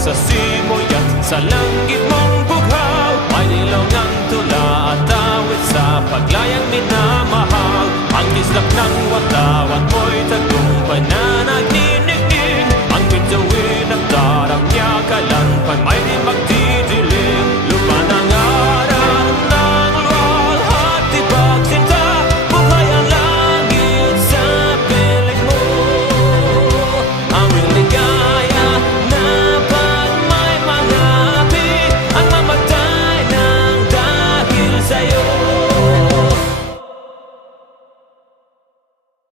sa simoy at sa langit mong bughaw. May nilaw ng tula at awit sa paglayang minamahal. Ang kislap ng watawan